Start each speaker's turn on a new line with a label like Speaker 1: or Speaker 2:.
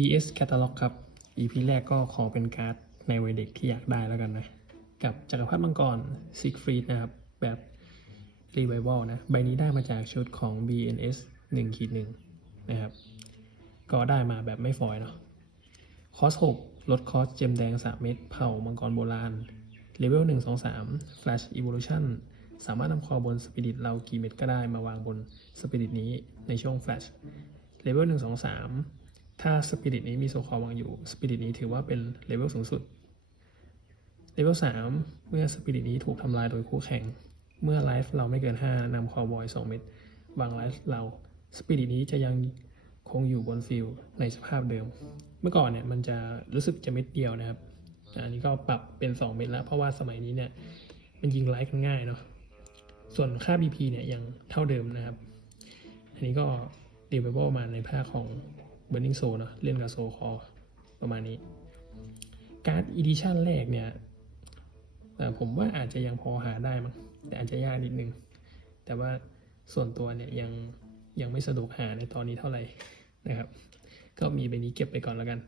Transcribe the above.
Speaker 1: BS Catalog ครับ EP แรกก็ขอเป็นการ์ดในวัยเด็กที่อยากได้แล้วกันนะ กับจักรพรรดิมังกรซิกฟรีดนะครับ แบบ Revival นะ ใบนี้ได้มาจากชุดของ BNS 1ขีด1นะครับ ก็ได้มาแบบไม่ฟอยล์เนาะคอส 6 ลดคอสเจมแดง 3 เม็ดเผ่ามังกรโบราณเลเวล1 2 3 Flash Evolution สามารถนำคอบนสปิริตเรากี่เม็ดก็ได้มาวางบนสปิริตนี้ในช่วง Flash เลเวล1 2 3 ถ้าสปิริตนี้มีโซคอวางอยู่สปิริตนี้ถือว่าเป็นเลเวลสูงสุดเลเวล3เมื่อสปิริตนี้ถูกทำลายโดยคู่แข่ง เมื่อไลฟ์เราไม่เกิน 5นำคอบอย2เม็ดวางไลฟ์เราสปิริตนี้จะยังคงอยู่บนฟิลในสภาพเดิม เมื่อก่อนเนี่ยมันจะรู้สึกจะเม็ดเดียวนะครับอันนี้ก็ปรับเป็น 2 เม็ดแล้ว เพราะว่าสมัยนี้เนี่ยมันยิงไลฟ์กันง่ายเนาะส่วนค่า BP เนี่ยยังเท่าเดิมนะครับ อันนี้ก็เดเวลมาในภาคของ เบรนดิงโซนเนาะเล่นกับโซคอประมาณนี้ การ์ดอีดิชั่นแรกเนี่ยเอ่ผมว่าอาจจะยังพอหาได้มั้งแต่อาจจะยากนิดนึง แต่ว่าส่วนตัวเนี่ยยังยังไม่สะดวกหาในตอนนี้เท่าไหร่นะครับ ก็มีใบนี้เก็บไปก่อนแล้วกัน